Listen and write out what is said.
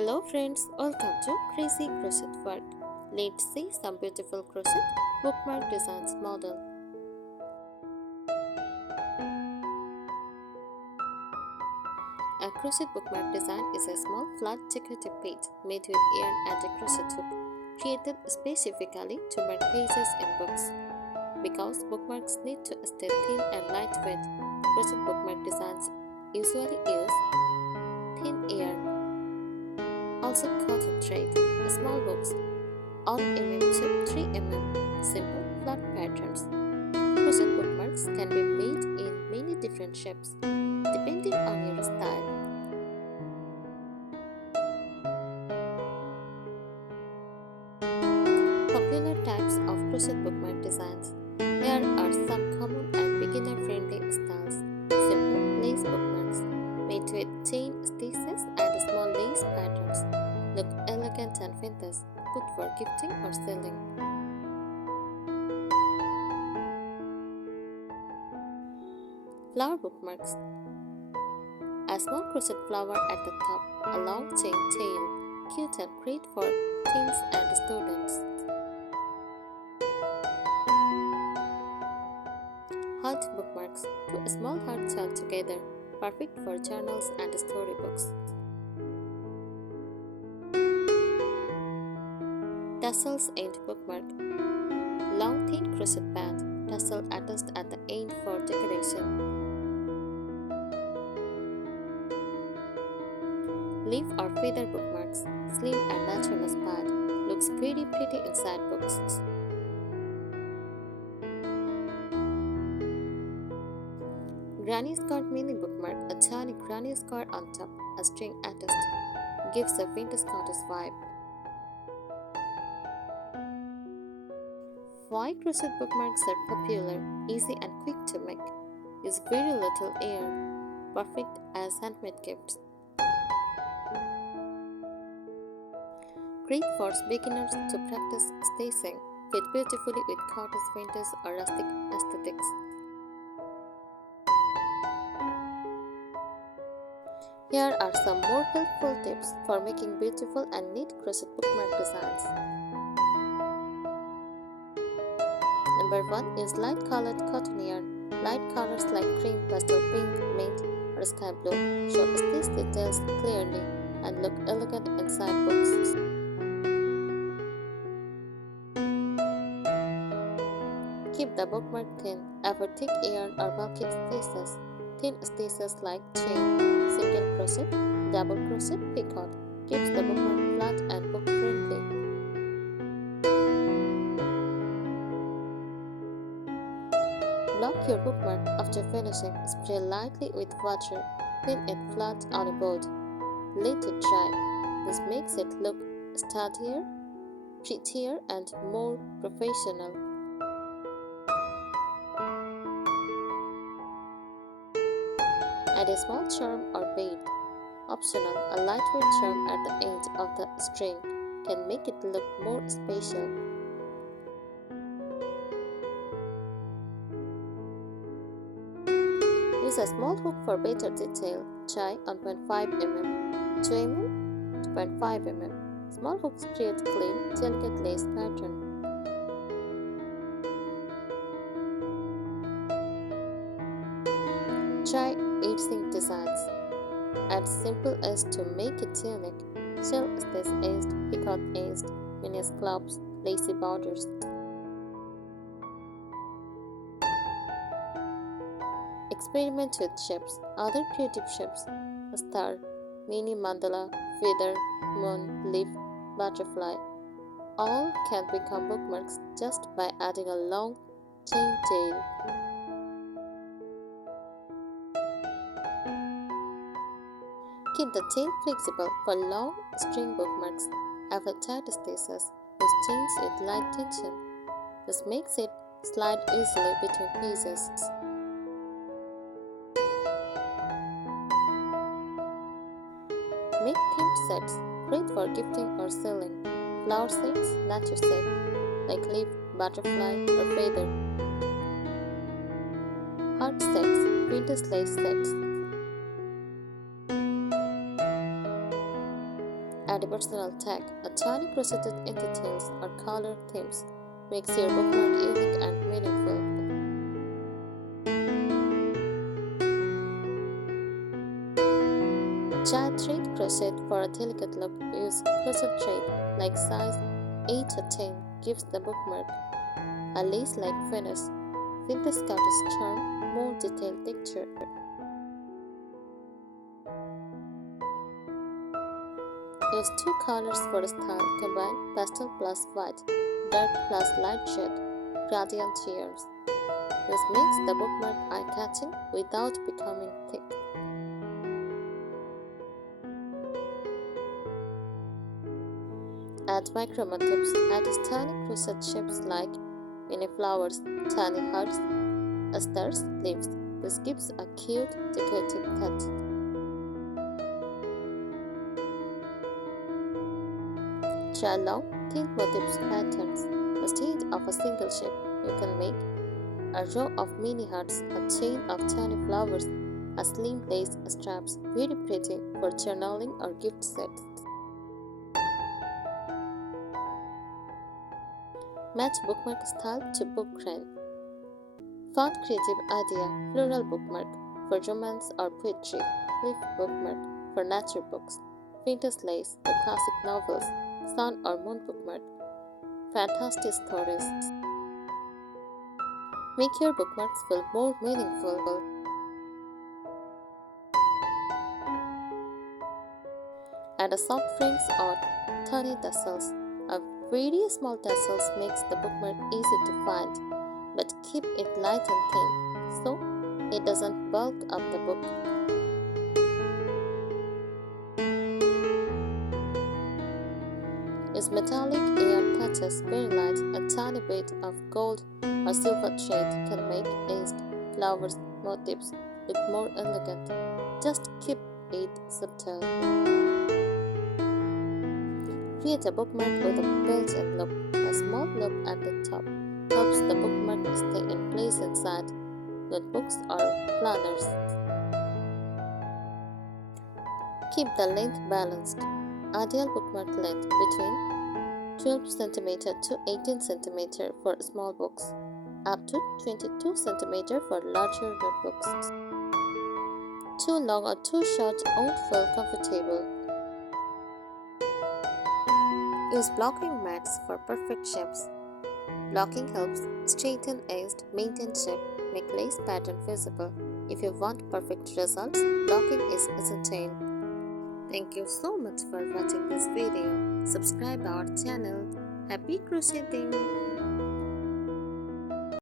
Hello friends, welcome to Crazy Crochet Work. Let's see some beautiful crochet bookmark designs model. A crochet bookmark design is a small flat decorative page made with yarn and a crochet hook, created specifically to mark pages in books. Because bookmarks need to stay thin and lightweight, crochet bookmark designs usually use thin yarn, also cotton thread, small hooks, 1 mm to 3 mm, simple flat patterns. Crochet bookmarks can be made in many different shapes, depending on your style. Popular types of crochet bookmark designs. Here are some common and beginner-friendly styles. Simple lace bookmarks, made with chain stitches and small lace patterns. Look elegant and vintage, good for gifting or selling. Flower bookmarks. A small crochet flower at the top, a long chain tail, cute and great for teens and students. Heart bookmarks. Two small hearts held together, perfect for journals and storybooks. Tassels end bookmark. Long thin crochet band, tassel attached at the end for decoration. Leaf or feather bookmarks, slim and naturalist pad, looks very pretty inside books. Granny skirt mini bookmark, a tiny granny skirt on top, a string attached, gives a vintage Scottish vibe. Why crochet bookmarks are popular, easy and quick to make, use very little yarn, perfect as handmade gifts. Great for beginners to practice stitching, fit beautifully with cottage vintage or rustic aesthetics. Here are some more helpful tips for making beautiful and neat crochet bookmark designs. Number 1 is light colored cotton yarn. Light colors like cream, pastel pink, mint, or sky blue show stitch details clearly and look elegant inside books. Keep the bookmark thin. Avoid thick yarn or bulky stitches. Thin stitches like chain, single crochet, double crochet, picot keeps the bookmark flat and book friendly. Lock your bookmark after finishing. Spray lightly with water. Pin it flat on a board. Let it dry. This makes it look sturdier, prettier, and more professional. Add a small charm or bead. Optional, a lightweight charm at the end of the string can make it look more special. Use a small hook for better detail. Tie on 0.5 mm, 2 mm, 2.5 mm. Small hooks create clean, delicate lace pattern. Try edging designs. Add simple edge to make it unique. Shell stitch edged, picot edged, mini scallops, lacy borders. Experiment with shapes. Other creative shapes: a star, mini mandala, feather, moon, leaf, butterfly. All can become bookmarks just by adding a long chain tail. Keep the tail flexible for long string bookmarks. Avoid tight stitches. Use chains with light tension. This makes it slide easily between pages. Make themed sets, great for gifting or selling. Flower sets, nature set, like leaf, butterfly, or feather. Heart sets, vintage lace sets. Add a personal tag, a tiny crocheted in details or color themes. Makes your bookmark unique and meaningful. Child thread crochet for a delicate look. Use crochet thread like size 8 or 10 gives the bookmark a lace-like finish. With the Scottish charm, more detailed texture. Use two colors for style. Combine pastel plus white, dark plus light shade, gradient shears. This makes the bookmark eye-catching without becoming thick. Add micro motifs. Add tiny crochet shapes like mini flowers, tiny hearts, stars, leaves. This gives a cute decorative touch. Try long, thin motifs patterns. Instead of a single shape, you can make a row of mini hearts, a chain of tiny flowers, a slim lace straps. Very pretty for journaling or gift sets. Match bookmark style to book trend. Fun creative idea, floral bookmark for romance or poetry, leaf bookmark for nature books, vintage lace for classic novels, sun or moon bookmark, fantastic stories. Make your bookmarks feel more meaningful. Add a soft rings or tiny tassels. A very small tassels makes the bookmark easy to find, but keep it light and thin so it doesn't bulk up the book. Use metallic yarn touches, very light. A tiny bit of gold or silver thread can make aged flowers motifs look more elegant. Just keep it subtle. Create a bookmark with a built-in loop. A small loop at the top helps the bookmark stay in place inside notebooks or planners. Keep the length balanced. Ideal bookmark length between 12 cm to 18 cm for small books, up to 22 cm for larger notebooks. Too long or too short won't feel comfortable. Use blocking mats for perfect shapes. Blocking helps straighten edges, maintain shape, make lace pattern visible. If you want perfect results, blocking is essential. Thank you so much for watching this video. Subscribe our channel. Happy crocheting!